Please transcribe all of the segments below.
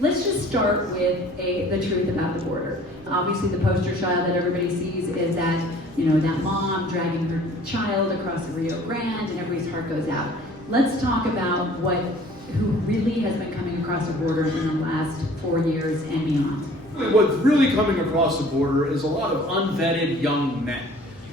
Let's just start with the truth about the border. Obviously, the poster child that everybody sees is that, that mom dragging her child across the Rio Grande, and everybody's heart goes out. Let's talk about who really has been coming across the border in the last 4 years and beyond. What's really coming across the border is a lot of unvetted young men.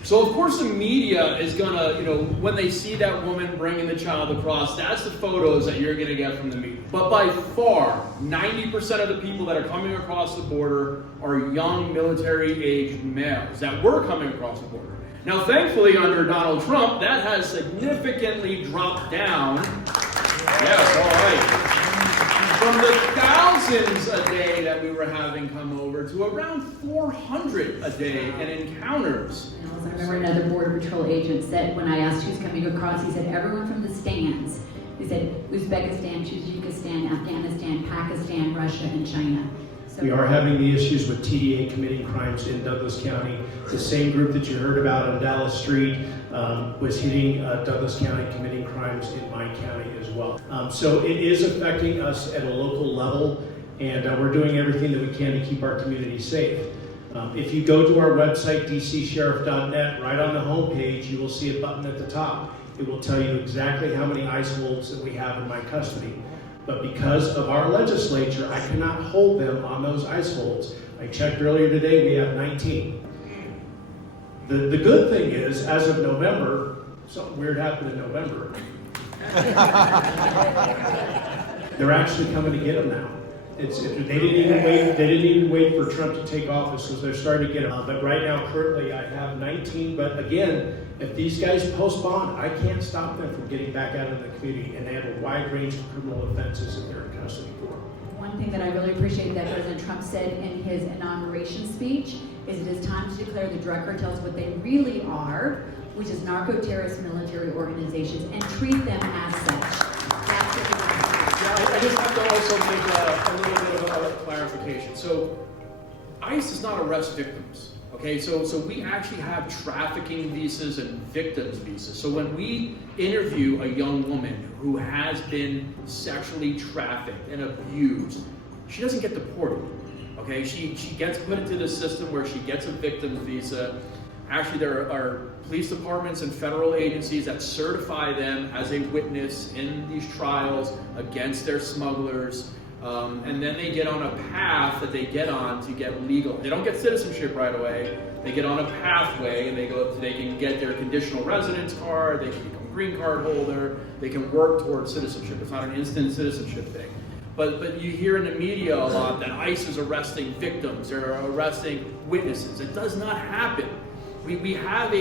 So of course the media is gonna, when they see that woman bringing the child across, that's the photos that you're gonna get from the media. But by far, 90% of the people that are coming across the border are young military-aged males that were coming across the border. Now thankfully under Donald Trump, that has significantly dropped down. Yes, all right. From the thousands a day that we were having come over to around 400 a day in encounters. I remember another Border Patrol agent said, when I asked who's coming across, he said, everyone from the stands. He said, Uzbekistan, Tajikistan, Afghanistan, Pakistan, Russia, and China. So we are having the issues with TDA committing crimes in Douglas County. The same group that you heard about on Dallas Street was hitting Douglas County committing crimes in my county as well. So it is affecting us at a local level, and we're doing everything that we can to keep our community safe. If you go to our website, dcsheriff.net, right on the home page, you will see a button at the top. It will tell you exactly how many ICE holds that we have in my custody. But because of our legislature, I cannot hold them on those ICE holds. I checked earlier today, we have 19. The good thing is, as of November, something weird happened in November. They're actually coming to get them now. They didn't even wait for Trump to take office, so they're starting to get them. But right now, currently, I have 19. But again, if these guys post bond, I can't stop them from getting back out in the community, and they have a wide range of criminal offenses that they're in custody for. One thing that I really appreciate that President Trump said in his inauguration speech is it is time to declare the drug cartels what they really are, which is narco-terrorist military organizations, and treat them as such. I just have to also make a little bit of a clarification. So, ICE does not arrest victims. Okay, so we actually have trafficking visas and victims visas. So when we interview a young woman who has been sexually trafficked and abused, she doesn't get deported. Okay, she gets put into the system where she gets a victim visa. Actually, there are police departments and federal agencies that certify them as a witness in these trials against their smugglers. And then they get on a path that they get on to get legal. They don't get citizenship right away. They get on a pathway, and they can get their conditional residence card, they can become a green card holder, they can work towards citizenship. It's not an instant citizenship thing. But you hear in the media a lot that ICE is arresting victims, they're arresting witnesses. It does not happen. We have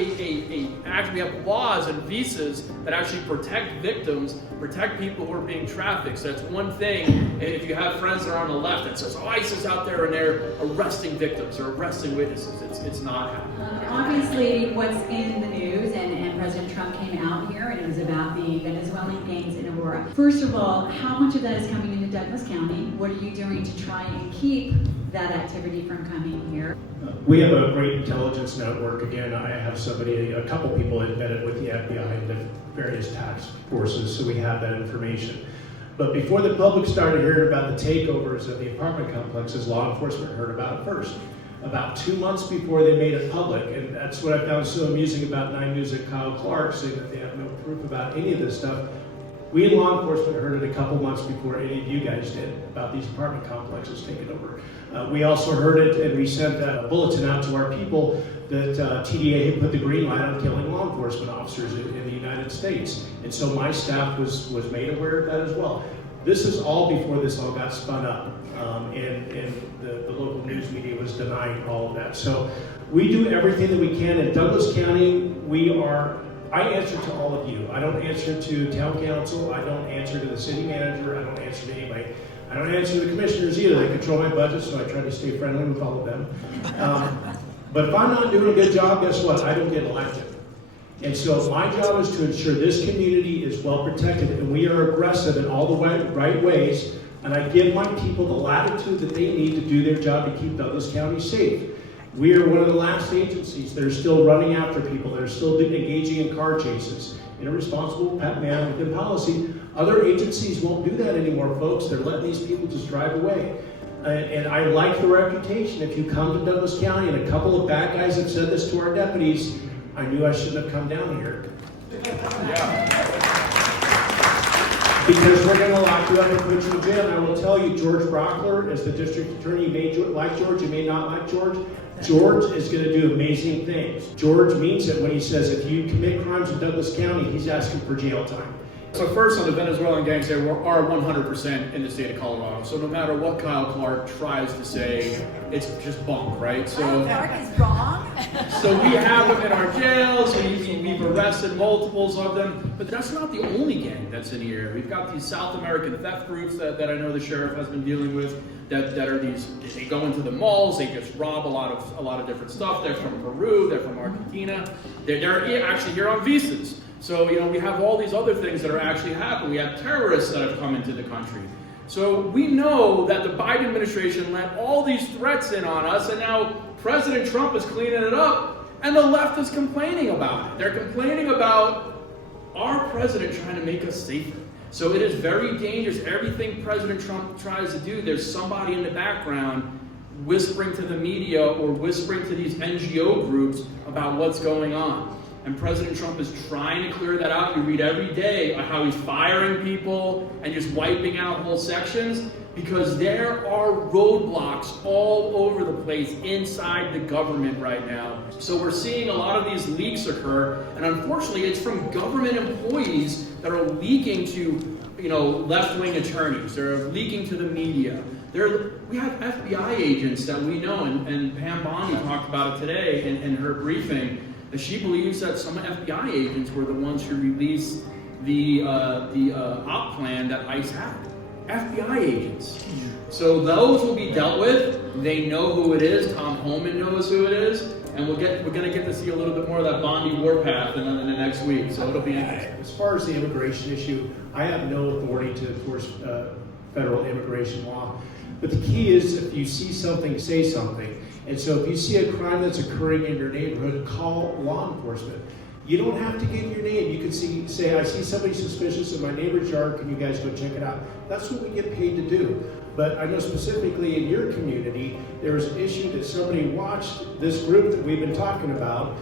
actually have laws and visas that actually protect victims, protect people who are being trafficked. So that's one thing. And if you have friends that are on the left that says, oh, ICE is out there and they're arresting victims or arresting witnesses, it's not happening. Obviously, what's in the news, and President Trump came out here, and it was about the Venezuelan gangs in Aurora. First of all, how much of that is coming into Douglas County? What are you doing to try and keep that activity from coming here? We have a great intelligence network. Again, I have a couple people embedded with the FBI and the various task forces, so we have that information. But before the public started hearing about the takeovers of the apartment complexes, law enforcement heard about it first. About 2 months before they made it public, and that's what I found so amusing about 9 News and Kyle Clark saying that they have no proof about any of this stuff. We in law enforcement heard it a couple months before any of you guys did about these apartment complexes taking over. We also heard it, and we sent a bulletin out to our people that TDA had put the green light on killing law enforcement officers in the United States. And so my staff was made aware of that as well. This is all before this all got spun up, and the local news media was denying all of that. So we do everything that we can. In Douglas County, I answer to all of you. I don't answer to town council. I don't answer to the city manager. I don't answer to anybody. I don't answer to the commissioners either. They control my budget, so I try to stay friendly with all of them. But if I'm not doing a good job, guess what? I don't get elected. And so my job is to ensure this community is well protected, and we are aggressive in all the right ways, and I give my people the latitude that they need to do their job to keep Douglas County safe. We are one of the last agencies that are still running after people, that are still engaging in car chases. in a responsible manner within policy. Other agencies won't do that anymore, folks. They're letting these people just drive away. And I like the reputation. If you come to Douglas County, and a couple of bad guys have said this to our deputies, I knew I shouldn't have come down here. Because we're going to lock you up and put you in jail. And I will tell you, George Brockler, as the district attorney, you may like George, you may not like George. George is going to do amazing things. George means it when he says if you commit crimes in Douglas County, he's asking for jail time. So first, on the Venezuelan gangs, they are 100% in the state of Colorado. So no matter what Kyle Clark tries to say, it's just bunk, right? So Clark is wrong. So we have them in our jails. We've arrested multiples of them, but that's not the only gang that's in here. We've got these South American theft groups that I know the sheriff has been dealing with. That are these. They go into the malls. They just rob a lot of different stuff. They're from Peru. They're from Argentina. They're actually here on visas. So, we have all these other things that are actually happening. We have terrorists that have come into the country. So we know that the Biden administration let all these threats in on us, and now President Trump is cleaning it up, and the left is complaining about it. They're complaining about our president trying to make us safer. So it is very dangerous. Everything President Trump tries to do, there's somebody in the background whispering to the media or whispering to these NGO groups about what's going on. And President Trump is trying to clear that out. You read every day how he's firing people and just wiping out whole sections because there are roadblocks all over the place inside the government right now. So we're seeing a lot of these leaks occur, and unfortunately it's from government employees that are leaking to left-wing attorneys. They're leaking to the media. We have FBI agents that we know, and Pam Bondi talked about it today in her briefing. She believes that some FBI agents were the ones who released the op plan that ICE had. FBI agents. So those will be dealt with. They know who it is. Tom Homan knows who it is, and we're going to get to see a little bit more of that Bondi warpath in the next week. So it'll be interesting. As far as the immigration issue, I have no authority to enforce federal immigration law. But the key is if you see something, say something. And so if you see a crime that's occurring in your neighborhood, call law enforcement. You don't have to give your name. You can say, I see somebody suspicious in my neighbor's yard. Can you guys go check it out? That's what we get paid to do. But I know specifically in your community, there was an issue that somebody watched this group that we've been talking about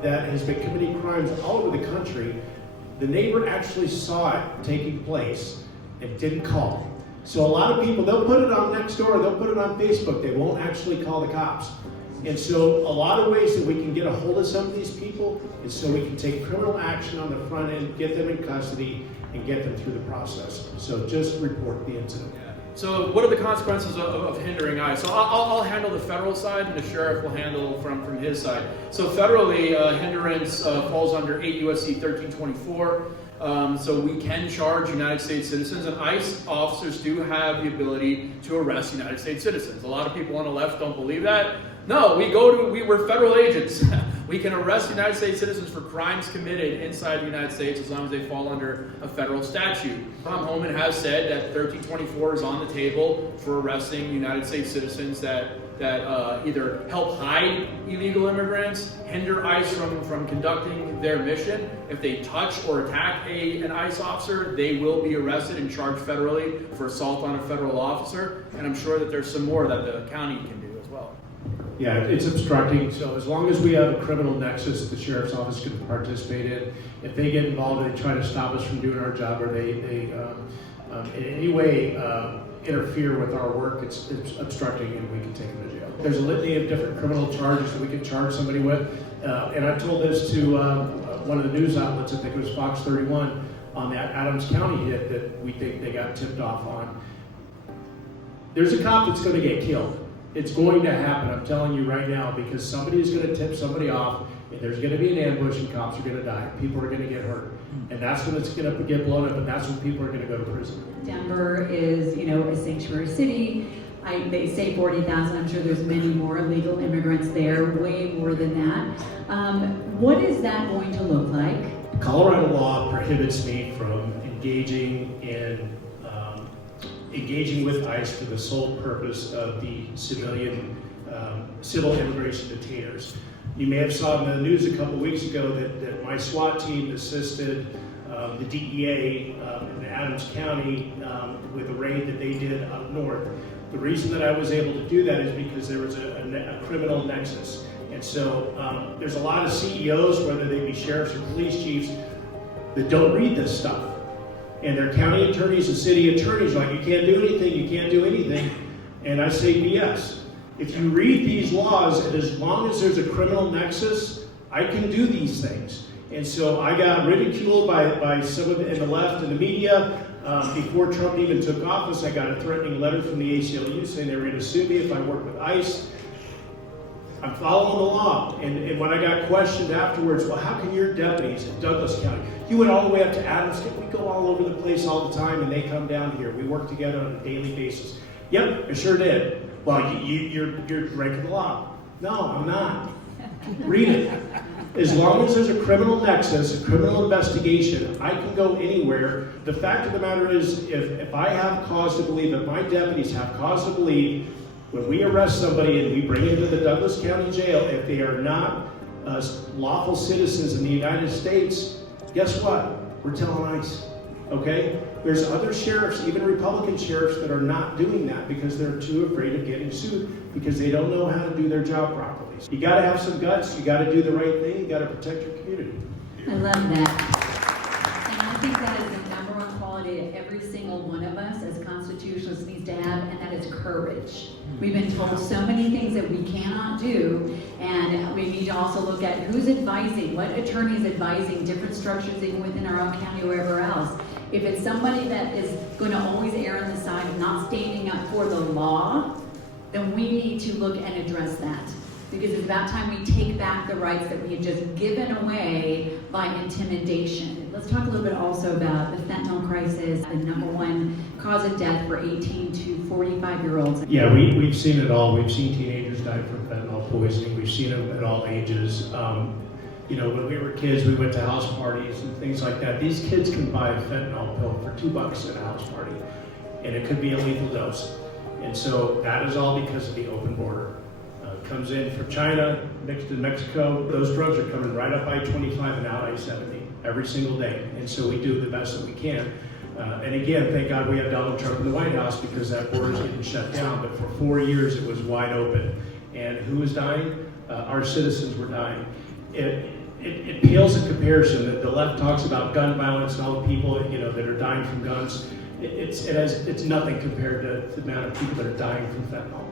that has been committing crimes all over the country. The neighbor actually saw it taking place and didn't call. So a lot of people, they'll put it on Nextdoor, they'll put it on Facebook, they won't actually call the cops. And so a lot of ways that we can get a hold of some of these people is so we can take criminal action on the front end, get them in custody, and get them through the process. So just report the incident. So what are the consequences of hindering ICE? So I'll handle the federal side, and the sheriff will handle from his side. So federally, hindrance falls under 8 U.S.C. 1324. So we can charge United States citizens, and ICE officers do have the ability to arrest United States citizens. A lot of people on the left don't believe that. No, we're federal agents. We can arrest United States citizens for crimes committed inside the United States as long as they fall under a federal statute. Tom Homan has said that 1324 is on the table for arresting United States citizens that either help hide illegal immigrants, hinder ICE from conducting their mission. If they touch or attack an ICE officer, they will be arrested and charged federally for assault on a federal officer. And I'm sure that there's some more that the county can do as well. Yeah, it's obstructing. So as long as we have a criminal nexus, the sheriff's office can participate in. If they get involved and try to stop us from doing our job, or they in any way interfere with our work, it's obstructing, and we can take them to jail. There's a litany of different criminal charges that we can charge somebody with. And I told this to one of the news outlets, I think it was Fox 31, on that Adams County hit that we think they got tipped off on. There's a cop that's going to get killed. It's going to happen, I'm telling you right now, because somebody is going to tip somebody off, and there's going to be an ambush, and cops are going to die. People are going to get hurt. And that's when it's going to get blown up, and that's when people are going to go to prison. Denver is, a sanctuary city. They say 40,000. I'm sure there's many more illegal immigrants there, way more than that. What is that going to look like? Colorado law prohibits me from engaging with ICE for the sole purpose of the civil immigration detainers. You may have saw in the news a couple weeks ago that my SWAT team assisted the DEA in Adams County with a raid that they did up north. The reason that I was able to do that is because there was a criminal nexus. And so there's a lot of CEOs, whether they be sheriffs or police chiefs, that don't read this stuff. And their county attorneys and city attorneys are like, you can't do anything, you can't do anything. And I say BS. If you read these laws, and as long as there's a criminal nexus, I can do these things. And so I got ridiculed by some of in the left and the media. Before Trump even took office, I got a threatening letter from the ACLU saying they were going to sue me if I work with ICE. I'm following the law. And when I got questioned afterwards, well, how can your deputies in Douglas County, you went all the way up to Adams County, we go all over the place all the time, and they come down here. We work together on a daily basis. Yep, I sure did. Well, you're breaking the law. No, I'm not. Read it. As long as there's a criminal nexus, a criminal investigation, I can go anywhere. The fact of the matter is, if I have cause to believe, if my deputies have cause to believe, when we arrest somebody and we bring them to the Douglas County Jail, if they are not lawful citizens in the United States, guess what? We're telling ICE. Okay? There's other sheriffs, even Republican sheriffs, that are not doing that because they're too afraid of getting sued because they don't know how to do their job properly. So you got to have some guts. You got to do the right thing. You got to protect your community. I love that. And I think that is the number one quality that every single one of us as constitutionalists needs to have, and that is courage. We've been told so many things that we cannot do, and we need to also look at who's advising, what attorney is advising different structures even within our own county or wherever else. If it's somebody that is going to always err on the side of not standing up for the law, then we need to look and address that. Because it's about time we take back the rights that we have just given away by intimidation. Let's talk a little bit also about the fentanyl crisis, the number one cause of death for 18 to 45-year-olds. Yeah, we've seen it all. We've seen teenagers die from fentanyl poisoning. We've seen them at all ages. When we were kids, we went to house parties and things like that. These kids can buy a fentanyl pill for $2 at a house party, and it could be a lethal dose. And so that is all because of the open border. Comes in from China, mixed in Mexico. Those drugs are coming right up I-25 and out I-70 every single day. And so we do the best that we can. And again, thank God we have Donald Trump in the White House because that border is getting shut down. But for 4 years, it was wide open. And who was dying? Our citizens were dying. It pales in comparison. The left talks about gun violence and all the people that are dying from guns. It's nothing compared to the amount of people that are dying from fentanyl.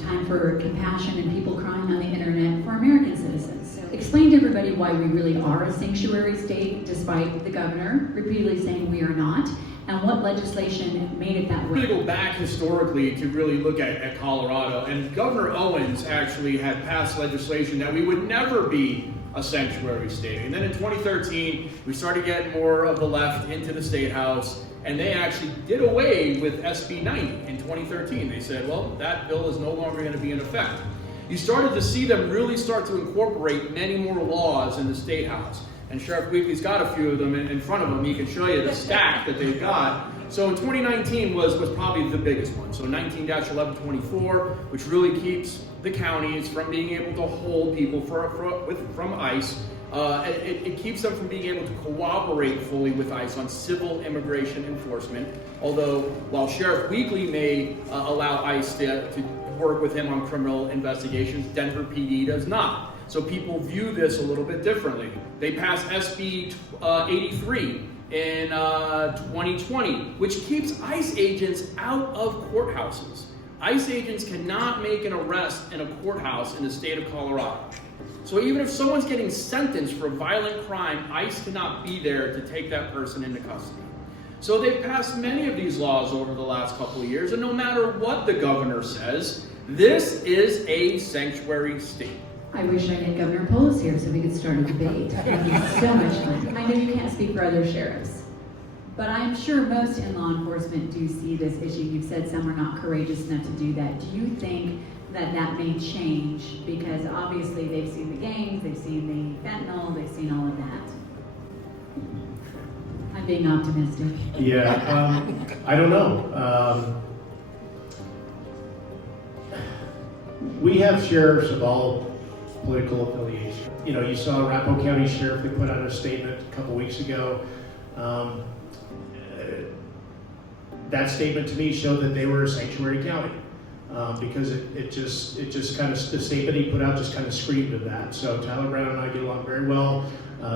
Time for compassion and people crying on the internet for American citizens. So explain to everybody why we really are a sanctuary state, despite the governor repeatedly saying we are not, and what legislation made it that way. We're going to go back historically to really look at Colorado, and Governor Owens actually had passed legislation that we would never be a sanctuary state. And then in 2013, we started getting more of the left into the state house, and they actually did away with SB 90 in 2013. They said, well, that bill is no longer going to be in effect. You started to see them really start to incorporate many more laws in the state house. And Sheriff Weekly's got a few of them in front of him. He can show you the stack that they've got. So in 2019 was probably the biggest one. So 19-1124, which really keeps the counties from being able to hold people from ICE. It keeps them from being able to cooperate fully with ICE on civil immigration enforcement. Although, while Sheriff Weekly may allow ICE to work with him on criminal investigations, Denver PD does not. So people view this a little bit differently. They passed SB 83 in 2020, which keeps ICE agents out of courthouses. ICE agents cannot make an arrest in a courthouse in the state of Colorado. So even if someone's getting sentenced for a violent crime, ICE cannot be there to take that person into custody. So they've passed many of these laws over the last couple of years, and no matter what the governor says, this is a sanctuary state. I wish I had Governor Polis here so we could start a debate. That'd be so much fun. I know you can't speak for other sheriffs, but I'm sure most in law enforcement do see this issue. You've said some are not courageous enough to do that. Do you think that may change? Because obviously they've seen the gangs, they've seen the fentanyl, they've seen all of that. I'm being optimistic. Yeah, I don't know. We have sheriffs of all political affiliation. You know, you saw Arapahoe County Sheriff, they put out a statement a couple weeks ago. That statement to me showed that they were a sanctuary county. Because it just kind of, the statement he put out just kind of screamed of that. So Tyler Brown and I get along very well.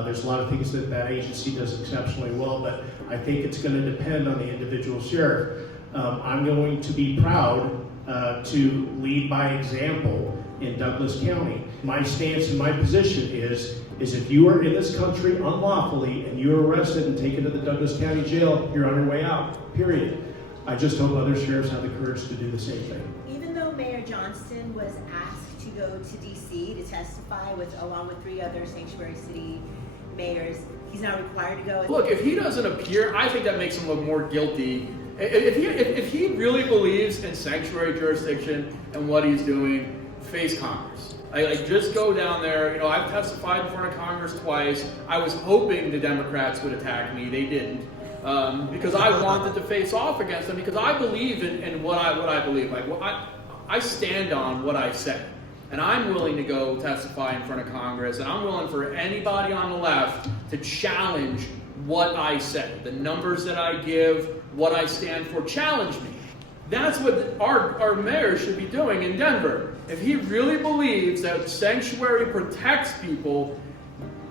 There's a lot of things that agency does exceptionally well, but I think it's going to depend on the individual sheriff. I'm going to be proud to lead by example in Douglas County. My stance and my position is if you are in this country unlawfully and you're arrested and taken to the Douglas County Jail, you're on your way out, period. I just hope other sheriffs have the courage to do the same thing. Even though Mayor Johnston was asked to go to DC to testify along with 3 other sanctuary city mayors, he's not required to go. Look, if he doesn't appear, I think that makes him look more guilty. If he really believes in sanctuary jurisdiction and what he's doing, face Congress. Just go down there. You know, I've testified in front of Congress twice. I was hoping the Democrats would attack me. They didn't. Because I wanted to face off against them, because I believe in what I believe. I stand on what I say, and I'm willing to go testify in front of Congress, and I'm willing for anybody on the left to challenge what I say, the numbers that I give, what I stand for. Challenge me. That's what our mayor should be doing in Denver. If he really believes that sanctuary protects people,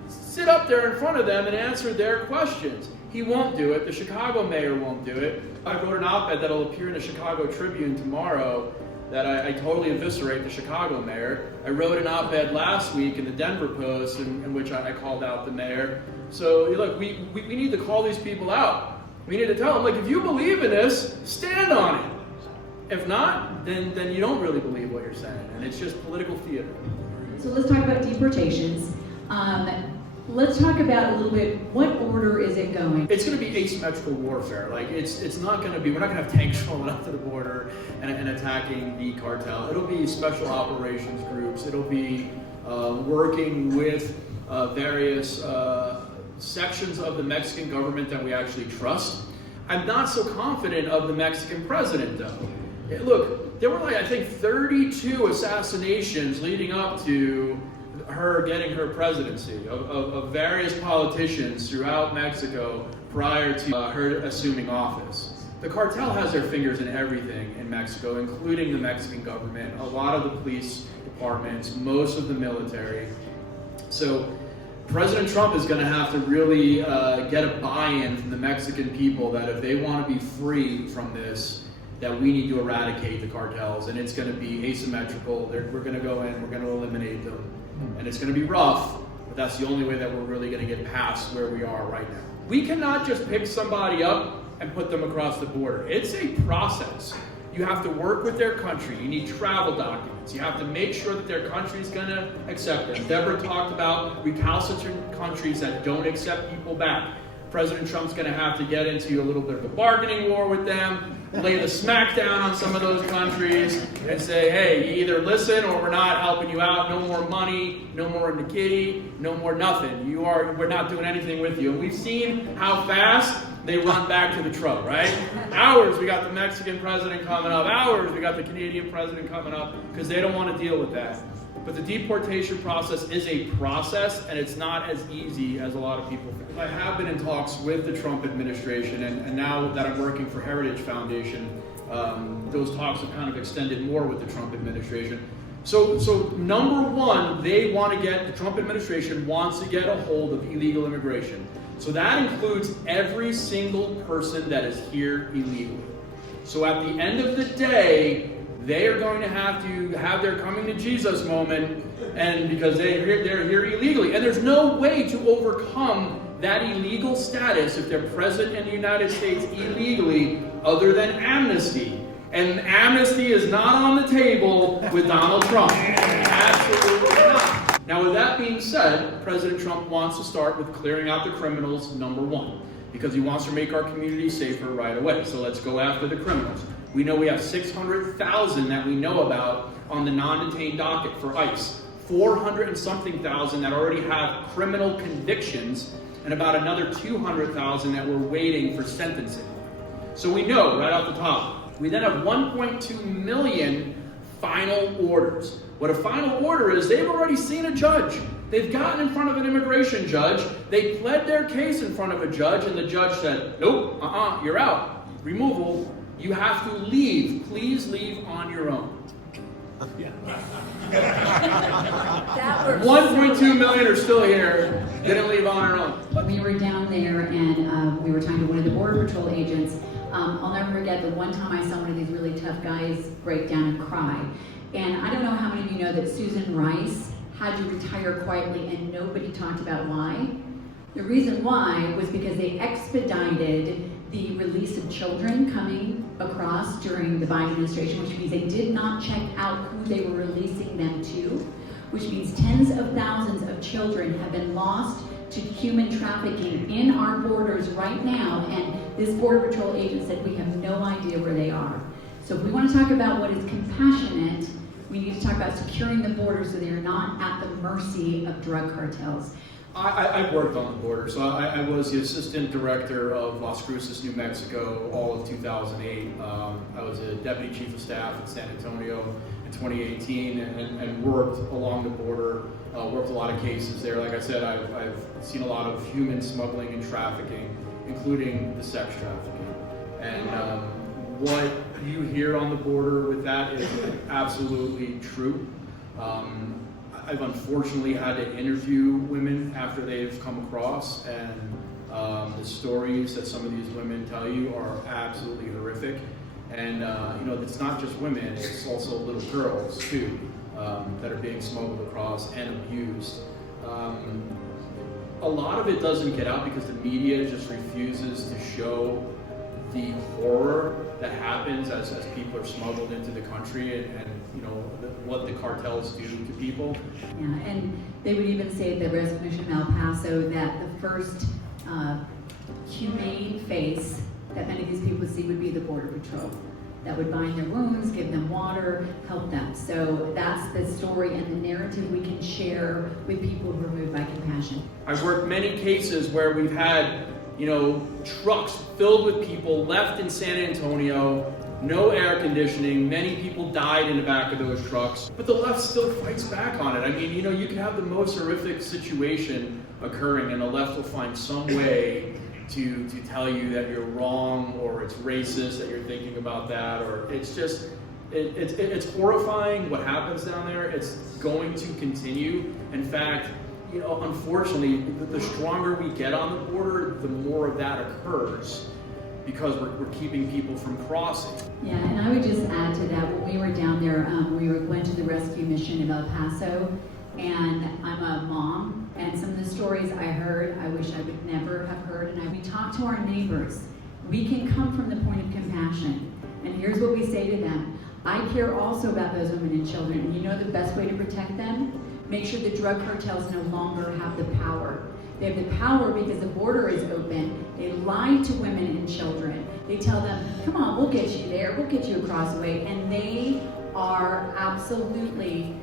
sit up there in front of them and answer their questions. He won't do it. The Chicago mayor won't do it. I wrote an op-ed that'll appear in the Chicago Tribune tomorrow that I totally eviscerate the Chicago mayor. I wrote an op-ed last week in the Denver Post in which I called out the mayor. So look, we need to call these people out. We need to tell them, like, if you believe in this, stand on it. If not, then you don't really believe what you're saying, and it's just political theater. So let's talk about deportations. Let's talk about a little bit, what order is it going? It's going to be asymmetrical warfare. Like, it's not going to be, we're not going to have tanks rolling up to the border and attacking the cartel. It'll be special operations groups. It'll be working with various sections of the Mexican government that we actually trust. I'm not so confident of the Mexican president, though. Look, there were I think 32 assassinations leading up to her getting her presidency of various politicians throughout Mexico prior to her assuming office. The cartel has their fingers in everything in Mexico, including the Mexican government, a lot of the police departments, most of the military. So President Trump is going to have to really get a buy-in from the Mexican people that if they want to be free from this, that we need to eradicate the cartels, and it's going to be asymmetrical. We're going to go in, we're going to eliminate them, and it's going to be rough, but that's the only way that we're really going to get past where we are right now. We cannot just pick somebody up and put them across the border. It's a process. You have to work with their country. You need travel documents. You have to make sure that their country is going to accept them. Deborah talked about recalcitrant countries that don't accept people back. President Trump's going to have to get into a little bit of a bargaining war with them, lay the smack down on some of those countries, and say, hey, you either listen or we're not helping you out. No more money, no more in the kitty, no more nothing. We're not doing anything with you. And we've seen how fast they run back to the truck, right? Hours, we got the Mexican president coming up. Hours, we got the Canadian president coming up, because they don't want to deal with that. But the deportation process is a process, and it's not as easy as a lot of people think. I have been in talks with the Trump administration, and now that I'm working for Heritage Foundation, those talks have kind of extended more with the Trump administration. So number one, the Trump administration wants to get a hold of illegal immigration. So that includes every single person that is here illegally. So at the end of the day, they are going to have their coming to Jesus moment, and because they're here illegally. And there's no way to overcome that illegal status if they're present in the United States illegally other than amnesty. And amnesty is not on the table with Donald Trump. Absolutely not. Now, with that being said, President Trump wants to start with clearing out the criminals, number one, because he wants to make our community safer right away. So let's go after the criminals. We know we have 600,000 that we know about on the non-detained docket for ICE, 400 and something thousand that already have criminal convictions, and about another 200,000 that we're waiting for sentencing. So we know right off the top. We then have 1.2 million final orders. What a final order is, they've already seen a judge. They've gotten in front of an immigration judge. They pled their case in front of a judge, and the judge said, nope, you're out. Removal. You have to leave. Please leave on your own. That works. 1.2 million are still here. Didn't leave on our own. We were down there and we were talking to one of the Border Patrol agents. I'll never forget the one time I saw one of these really tough guys break down and cry. And I don't know how many of you know that Susan Rice had to retire quietly and nobody talked about why. The reason why was because they expedited the release of children coming across during the Biden administration, which means they did not check out who they were releasing them to, which means tens of thousands of children have been lost to human trafficking in our borders right now, and this Border Patrol agent said we have no idea where they are. So if we want to talk about what is compassionate, we need to talk about securing the border so they are not at the mercy of drug cartels. I've worked on the border, so I was the assistant director of Las Cruces, New Mexico, all of 2008. I was a deputy chief of staff in San Antonio in 2018 and worked along the border, worked a lot of cases there. Like I said, I've seen a lot of human smuggling and trafficking, including the sex trafficking. And what you hear on the border with that is absolutely true. I've unfortunately had to interview women after they've come across, and the stories that some of these women tell you are absolutely horrific. And it's not just women, it's also little girls too, that are being smuggled across and abused. A lot of it doesn't get out because the media just refuses to show the horror that happens as people are smuggled into the country and what the cartels do to people. Yeah, and they would even say at the Resolution El Paso that the first humane face that many of these people would see would be the Border Patrol. That would bind their wounds, give them water, help them. So that's the story and the narrative we can share with people who are moved by compassion. I've worked many cases where we've had trucks filled with people left in San Antonio, no air conditioning, many people died in the back of those trucks, but the left still fights back on it. I mean, you can have the most horrific situation occurring and the left will find some way to tell you that you're wrong or it's racist that you're thinking about that, or it's just, it's horrifying what happens down there. It's going to continue. In fact, unfortunately, the stronger we get on the border, the more of that occurs because we're keeping people from crossing. Yeah, and I would just add to that, when we were down there, we went to the rescue mission in El Paso, and I'm a mom, and some of the stories I heard, I wish I would never have heard, and we talked to our neighbors. We can come from the point of compassion, and here's what we say to them. I care also about those women and children, and you know the best way to protect them? Make sure the drug cartels no longer have the power. They have the power because the border is open. They lie to women and children. They tell them, come on, we'll get you there, we'll get you across the way. And they are absolutely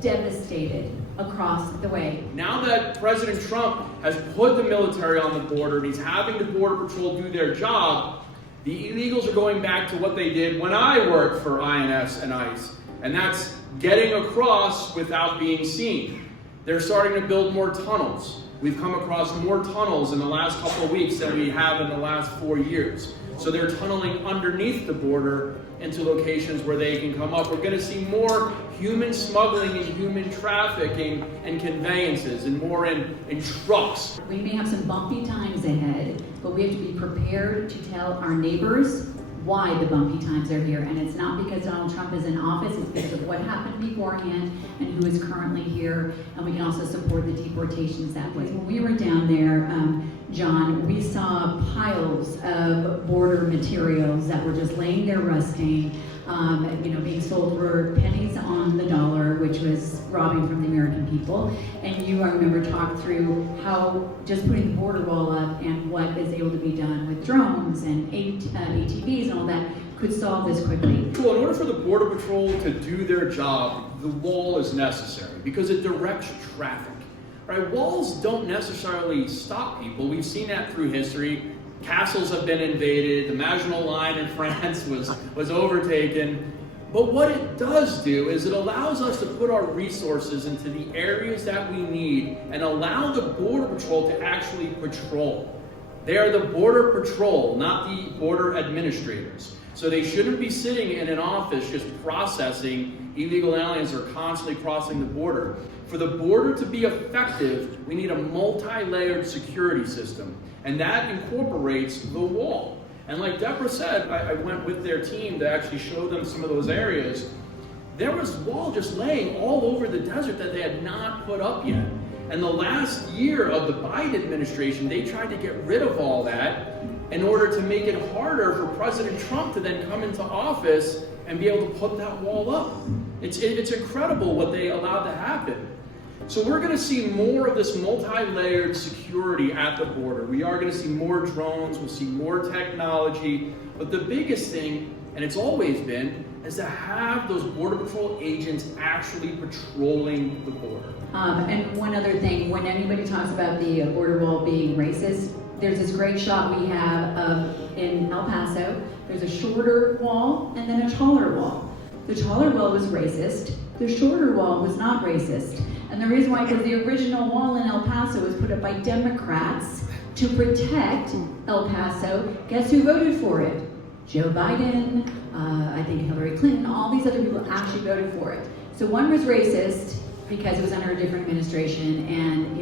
devastated across the way. Now that President Trump has put the military on the border and he's having the Border Patrol do their job, the illegals are going back to what they did when I worked for INS and ICE. And that's getting across without being seen. They're starting to build more tunnels. We've come across more tunnels in the last couple of weeks than we have in the last 4 years. So they're tunneling underneath the border into locations where they can come up. We're going to see more human smuggling and human trafficking and conveyances and more in trucks. We may have some bumpy times ahead, but we have to be prepared to tell our neighbors why the bumpy times are here. And it's not because Donald Trump is in office, it's because of what happened beforehand and who is currently here. And we can also support the deportations that way. When we were down there, John, we saw piles of border materials that were just laying there rusting, being sold for pennies on the dollar, which was robbing from the American people. And you, I remember, talked through how just putting the border wall up and what is able to be done with drones and ATVs and all that could solve this quickly. Well, in order for the Border Patrol to do their job, the wall is necessary because it directs traffic. Right? Walls don't necessarily stop people. We've seen that through history. Castles have been invaded. The Maginot Line in France was overtaken. But what it does do is it allows us to put our resources into the areas that we need and allow the Border Patrol to actually patrol. They are the Border Patrol, not the border administrators. So they shouldn't be sitting in an office just processing illegal aliens or constantly crossing the border. For the border to be effective, we need a multi-layered security system, and that incorporates the wall. And like Deborah said, I went with their team to actually show them some of those areas. There was wall just laying all over the desert that they had not put up yet. And the last year of the Biden administration, they tried to get rid of all that in order to make it harder for President Trump to then come into office and be able to put that wall up. It's incredible what they allowed to happen. So we're going to see more of this multi-layered security at the border. We are going to see more drones, we'll see more technology, but the biggest thing, and it's always been, is to have those Border Patrol agents actually patrolling the border. And one other thing, when anybody talks about the border wall being racist, there's this great shot we have of in El Paso. There's a shorter wall and then a taller wall. The taller wall was racist. The shorter wall was not racist. And the reason why, because the original wall in El Paso was put up by Democrats to protect El Paso. Guess who voted for it? Joe Biden, I think Hillary Clinton, all these other people actually voted for it. So one was racist because it was under a different administration, and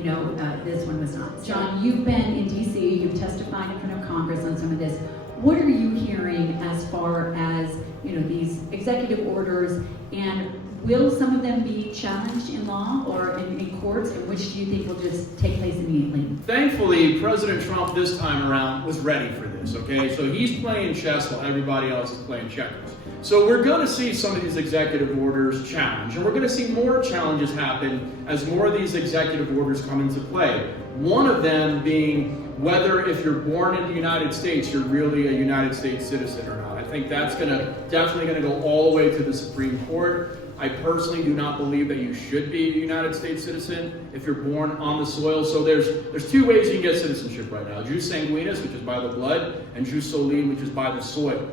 this one was not. John, you've been in DC, you've testified in front of Congress on some of this. What are you hearing as far as these executive orders, and will some of them be challenged in law or in courts, and which do you think will just take place immediately? Thankfully, President Trump this time around was ready for this, okay? So he's playing chess while everybody else is playing checkers. So we're going to see some of these executive orders challenged, and we're going to see more challenges happen as more of these executive orders come into play. One of them being whether if you're born in the United States, you're really a United States citizen or not. I think that's definitely going to go all the way to the Supreme Court. I personally do not believe that you should be a United States citizen if you're born on the soil. So there's two ways you can get citizenship right now. Jus sanguinis, which is by the blood, and jus soli, which is by the soil.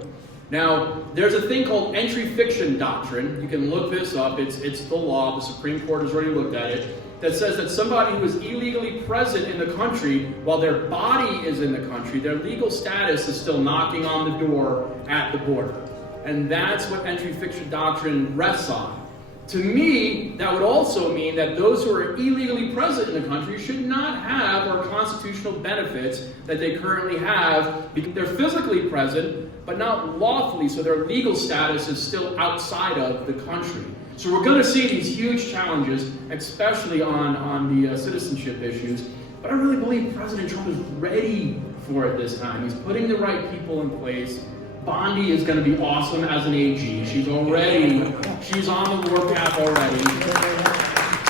Now, there's a thing called entry fiction doctrine. You can look this up. It's the law. The Supreme Court has already looked at it. That says that somebody who is illegally present in the country while their body is in the country, their legal status is still knocking on the door at the border. And that's what entry fiction doctrine rests on. To me, that would also mean that those who are illegally present in the country should not have our constitutional benefits that they currently have because they're physically present, but not lawfully, so their legal status is still outside of the country. So we're going to see these huge challenges, especially on the citizenship issues. But I really believe President Trump is ready for it this time. He's putting the right people in place. Bondi is going to be awesome as an AG. She's on the warpath already.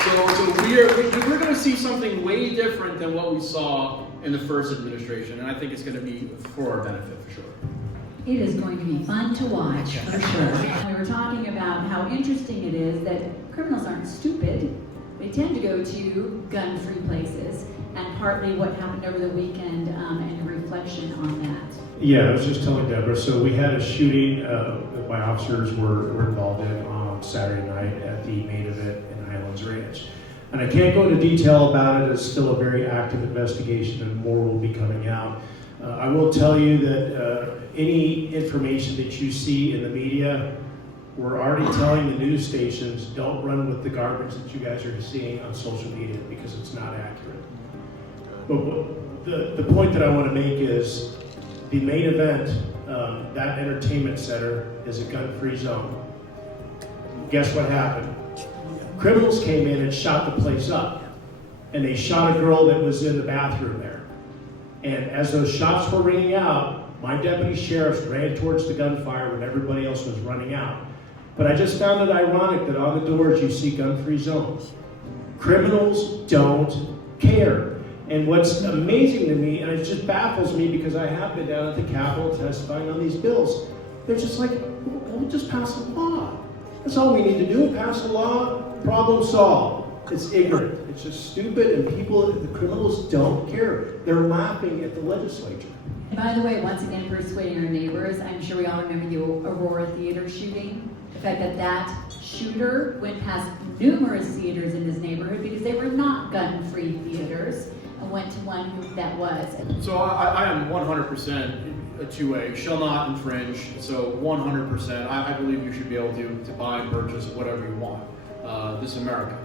So we're going to see something way different than what we saw in the first administration, and I think it's going to be for our benefit for sure. It is going to be fun to watch, for sure. We were talking about how interesting it is that criminals aren't stupid. They tend to go to gun-free places, and partly what happened over the weekend and a reflection on that. Yeah, I was just telling Deborah, so we had a shooting that my officers were involved in on Saturday night at the main event in Highlands Ranch. And I can't go into detail about it. It's still a very active investigation and more will be coming out. I will tell you that any information that you see in the media, we're already telling the news stations, don't run with the garbage that you guys are seeing on social media because it's not accurate. But the point that I want to make is the main event, that entertainment center is a gun-free zone. Guess what happened? Criminals came in and shot the place up. And they shot a girl that was in the bathroom there. And as those shots were ringing out, my deputy sheriffs ran towards the gunfire when everybody else was running out. But I just found it ironic that on the doors you see gun-free zones. Criminals don't care. And what's amazing to me, and it just baffles me because I have been down at the Capitol testifying on these bills, they're just like, we'll just pass a law. That's all we need to do, pass a law, problem solved. It's ignorant, it's just stupid, and the criminals don't care. They're laughing at the legislature. And by the way, once again, persuading our neighbors, I'm sure we all remember the Aurora Theater shooting. the fact that that shooter went past numerous theaters in his neighborhood because they were not gun-free theaters and went to one that was. So I am 100% a 2A, shall not infringe, so 100%, I believe you should be able to buy and purchase whatever you want, this America.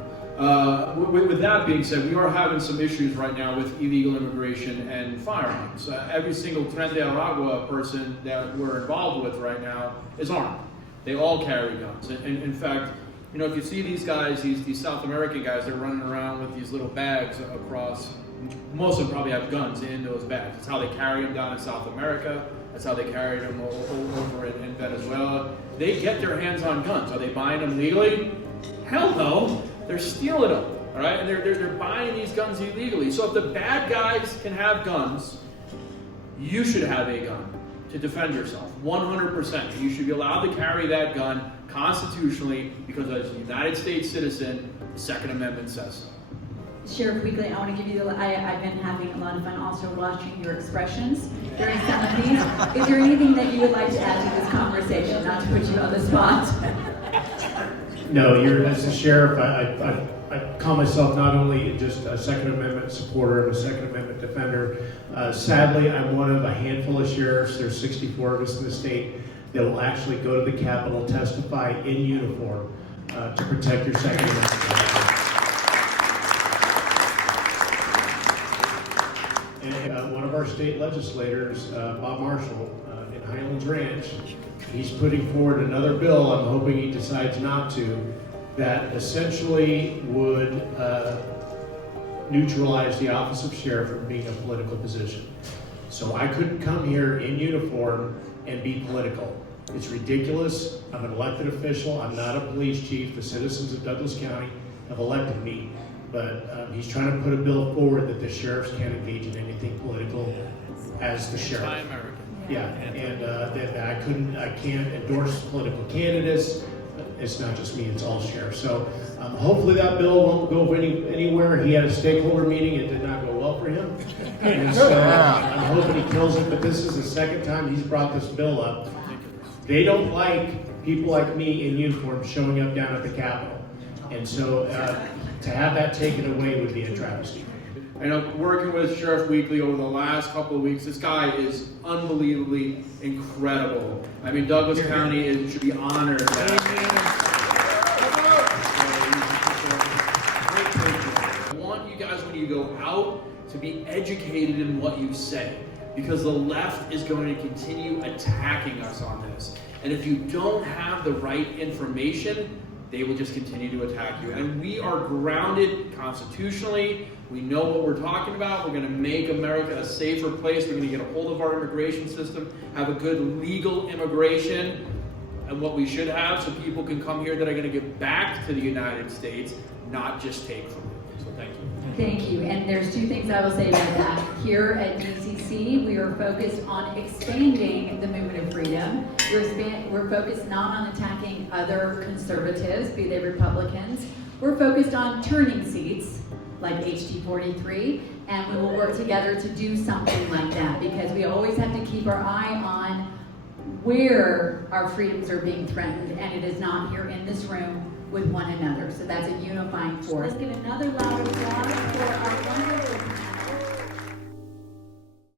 With that being said, we are having some issues right now with illegal immigration and firearms. Every single Tren de Aragua person that we're involved with right now is armed. They all carry guns. And in fact, you know, if you see these guys, these South American guys, they're running around with these little bags across. Most of them probably have guns in those bags. That's how they carry them down in South America. That's how they carry them over in Venezuela. They get their hands on guns. Are they buying them legally? Hell no. They're stealing them, all right? And they're buying these guns illegally. So if the bad guys can have guns, you should have a gun to defend yourself, 100%. You should be allowed to carry that gun constitutionally because as a United States citizen, the Second Amendment says so. Sheriff Weekly, I want to give you I've been having a lot of fun also watching your expressions during some of these. Is there anything that you would like to add to this conversation, not to put you on the spot? No, as a sheriff, I call myself not only just a Second Amendment supporter, I'm a Second Amendment defender. Sadly, I'm one of a handful of sheriffs, there's 64 of us in the state, that will actually go to the Capitol, testify in uniform to protect your Second Amendment rights. And one of our state legislators, Bob Marshall, in Highlands Ranch, he's putting forward another bill, I'm hoping he decides not to, that essentially would neutralize the office of sheriff from being a political position. So I couldn't come here in uniform and be political. It's ridiculous. I'm an elected official. I'm not a police chief. The citizens of Douglas County have elected me. But he's trying to put a bill forward that the sheriffs can't engage in anything political as the sheriff. Anti-American. Yeah, and that I can't endorse political candidates. It's not just me, it's all sheriffs. So hopefully that bill won't go anywhere. He had a stakeholder meeting, it did not go well for him. And so I'm hoping he kills it, but this is the second time he's brought this bill up. They don't like people like me in uniform showing up down at the Capitol. And so to have that taken away would be a travesty. I know working with Sheriff Weekly over the last couple of weeks, this guy is unbelievably incredible. I mean, Douglas County should be honored. I want you guys, when you go out, to be educated in what you say, because the left is going to continue attacking us on this. And if you don't have the right information, they will just continue to attack you. And we are grounded constitutionally. We know what we're talking about. We're going to make America a safer place. We're going to get a hold of our immigration system, have a good legal immigration, and what we should have so people can come here that are going to give back to the United States, not just take from it. So thank you. Thank you. And there's two things I will say about that. Here at DCC, we are focused on expanding the movement of freedom. We're focused not on attacking other conservatives, be they Republicans. We're focused on turning seats, like HT 43, and we will work together to do something like that, because we always have to keep our eye on where our freedoms are being threatened, and it is not here in this room with one another. So that's a unifying force. Let's give another loud applause for our wonderful